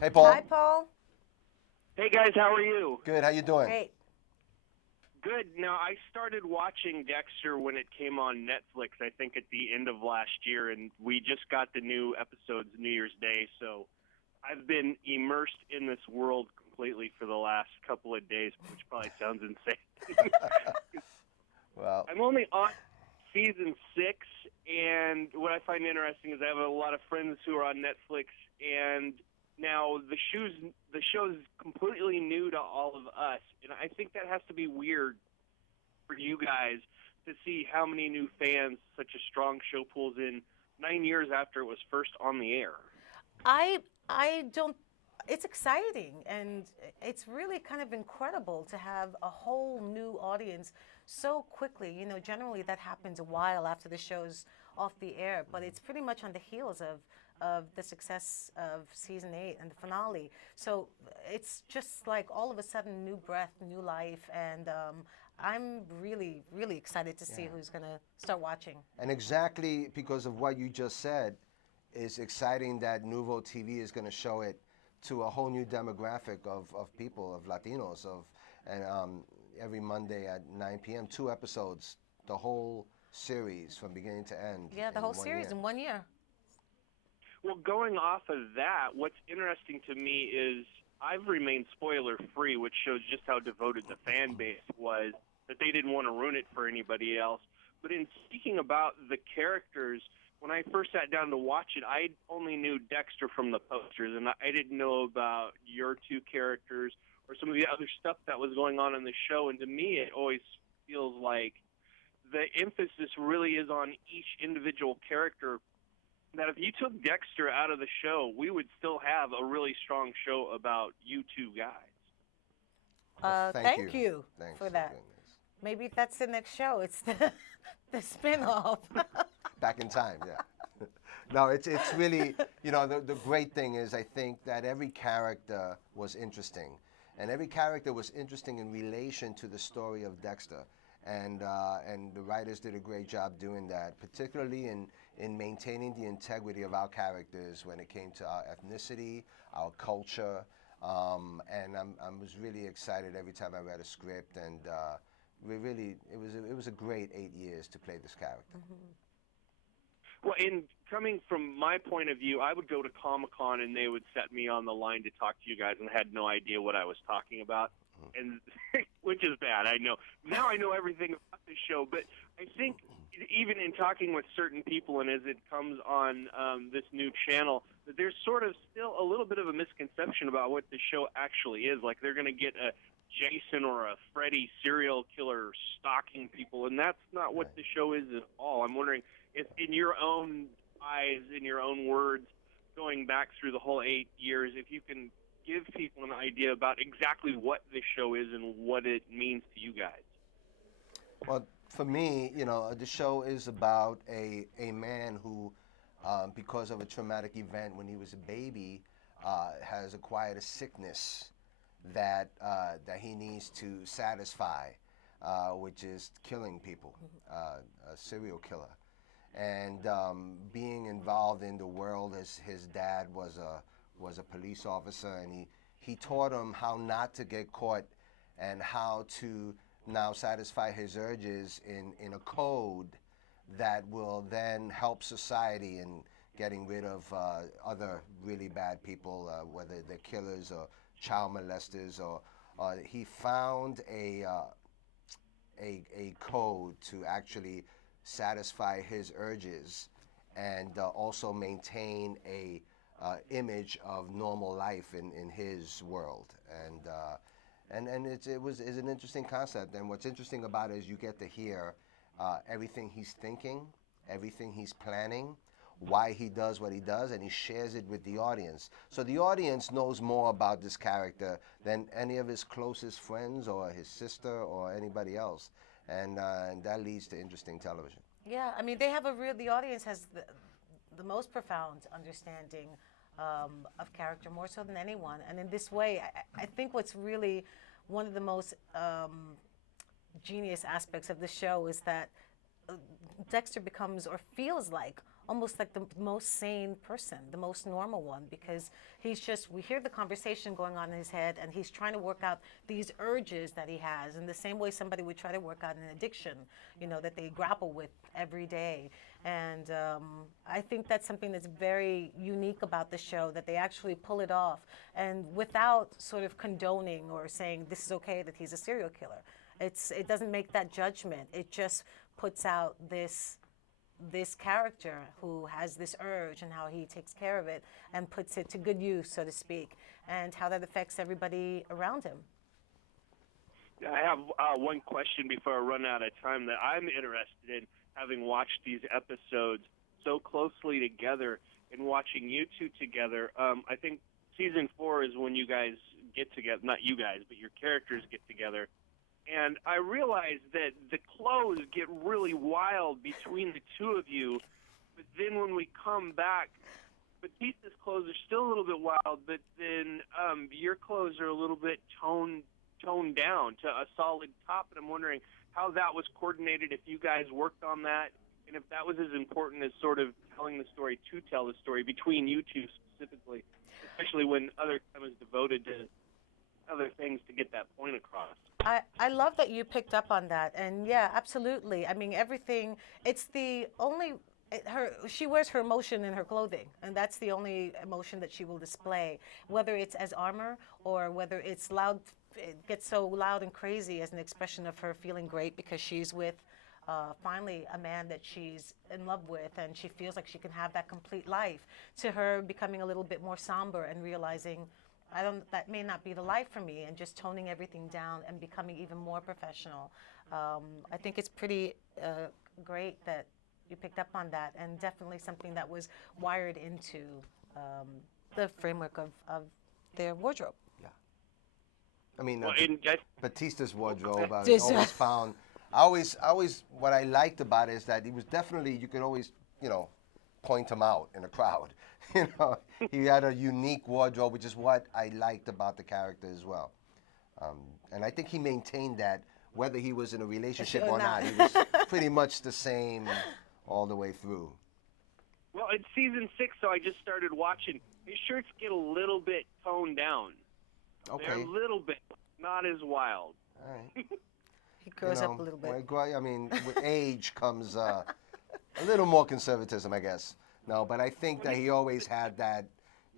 Hey, Paul. Hi, Paul. Hey guys, how are you? Good. How you doing? Great. Good. Now, I started watching Dexter when it came on Netflix, I think at the end of last year, and we just got the new episodes New Year's Day, so I've been immersed in this world completely for the last couple of days, which probably sounds insane. Well, I'm only on season 6, and what I find interesting is I have a lot of friends who are on Netflix, and now the show's completely new to all of us, and I think that has to be weird for you guys to see how many new fans such a strong show pulls in 9 years after it was first on the air. I don't. It's exciting, and it's really kind of incredible to have a whole new audience so quickly. You know, generally that happens a while after the show's off the air, but it's pretty much on the heels of the success of season 8 and the finale. So it's just like all of a sudden new breath, new life, and I'm really, really excited to see who's going to start watching. and exactly because of what you just said, it's exciting that Nuvo TV is going to show it to a whole new demographic of people, of Latinos, and every Monday at 9 p.m., 2 episodes, the whole series from beginning to end. Yeah, the in whole 1 series year. in 1 year. Well, going off of that, what's interesting to me is I've remained spoiler free, which shows just how devoted the fan base was, that they didn't want to ruin it for anybody else. But in speaking about the characters, when I first sat down to watch it, I only knew Dexter from the posters, and I didn't know about your 2 characters or some of the other stuff that was going on in the show. And to me, it always feels like the emphasis really is on each individual character, that if you took Dexter out of the show, we would still have a really strong show about you 2 guys. Thank you Thanks, for oh that. goodness. Maybe that's the next show. It's the spin-off. Back in time, yeah. No, it's really, the great thing is I think that every character was interesting. And every character was interesting in relation to the story of Dexter. And the writers did a great job doing that, particularly in maintaining the integrity of our characters when it came to our ethnicity, our culture. And I was really excited every time I read a script. And it was a great 8 years to play this character. Well, in coming from my point of view, I would go to Comic-Con and they would set me on the line to talk to you guys and had no idea what I was talking about, and which is bad, I know. Now I know everything about the show, but I think even in talking with certain people and as it comes on this new channel, that there's sort of still a little bit of a misconception about what the show actually is. Like they're going to get a Jason or a Freddy serial killer stalking people, and that's not what the show is at all. I'm wondering if, in your own eyes, in your own words, going back through the whole 8 years, if you can give people an idea about exactly what the show is and what it means to you guys. Well, for me, the show is about a man who, because of a traumatic event when he was a baby, has acquired a sickness that he needs to satisfy, which is killing people, a serial killer. And being involved in the world, as his dad was a police officer, and he taught him how not to get caught and how to now satisfy his urges in a code that will then help society in getting rid of other really bad people, whether they're killers or child molesters, or he found a code to actually satisfy his urges and also maintain a image of normal life in his world. And it's an interesting concept. And what's interesting about it is you get to hear everything he's thinking, everything he's planning, why he does what he does, and he shares it with the audience. So the audience knows more about this character than any of his closest friends or his sister or anybody else. And that leads to interesting television. Yeah, I mean, the audience has the most profound understanding of character, more so than anyone. And in this way, I think what's really one of the most genius aspects of the show is that Dexter becomes or feels like almost like the most sane person, the most normal one, because we hear the conversation going on in his head, and he's trying to work out these urges that he has in the same way somebody would try to work out an addiction, that they grapple with every day. And I think that's something that's very unique about the show, that they actually pull it off, and without sort of condoning or saying this is okay that he's a serial killer. It doesn't make that judgment. It just puts out this character who has this urge and how he takes care of it and puts it to good use, so to speak, and how that affects everybody around him. I have one question before I run out of time that I'm interested in, having watched these episodes so closely together and watching you two together. I think season 4 is when you guys get together, not you guys, but your characters get together. And I realized that the clothes get really wild between the two of you, but then when we come back, Batista's clothes are still a little bit wild, but then your clothes are a little bit toned down to a solid top, and I'm wondering how that was coordinated, if you guys worked on that, and if that was as important as sort of telling the story to tell the story between you two specifically, especially when other time is devoted to other things to get that point across. I love that you picked up on that, and yeah, absolutely. I mean, everything, it's the only, she wears her emotion in her clothing, and that's the only emotion that she will display, whether it's as armor or whether it's loud, it gets so loud and crazy as an expression of her feeling great because she's with finally a man that she's in love with, and she feels like she can have that complete life, to her becoming a little bit more somber and realizing that may not be the life for me, and just toning everything down and becoming even more professional. I think it's pretty great that you picked up on that, and definitely something that was wired into the framework of their wardrobe. Yeah. I mean, Well, Batista's wardrobe, what I liked about it is that he was definitely, you could always, point him out in a crowd. He had a unique wardrobe, which is what I liked about the character as well. And I think he maintained that whether he was in a relationship or not. He was pretty much the same all the way through. Well, it's season 6, so I just started watching. His shirts get a little bit toned down. Okay. They're a little bit, not as wild. All right. He grows up a little bit. I mean, with age comes a little more conservatism, I guess. No, but I think that he always had that,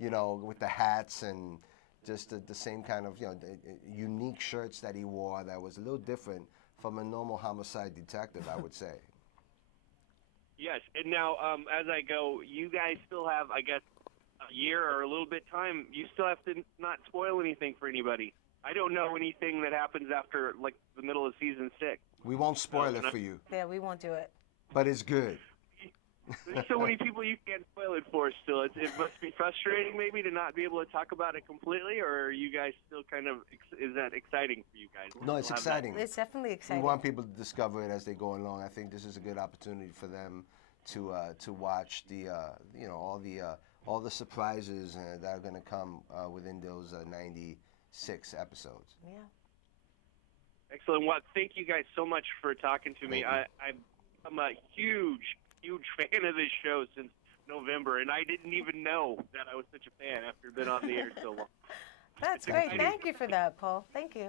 with the hats and just the same kind of, the unique shirts that he wore that was a little different from a normal homicide detective, I would say. Yes, and now as I go, you guys still have, I guess, a year or a little bit time. You still have to not spoil anything for anybody. I don't know anything that happens after, like, the middle of season 6. We won't spoil it for you. Yeah, we won't do it. But it's good. There's so many people you can't spoil it for still. It must be frustrating maybe to not be able to talk about it completely, or are you guys still kind of, is that exciting for you guys? No, it's exciting. It's definitely exciting. We want people to discover it as they go along. I think this is a good opportunity for them to watch the all the surprises that are going to come within those 96 episodes. Yeah. Excellent. Well, thank you guys so much for talking to me. I'm a huge fan of this show since November, and I didn't even know that I was such a fan after being on the air so long. That's great. Thank you for that, Paul. Thank you.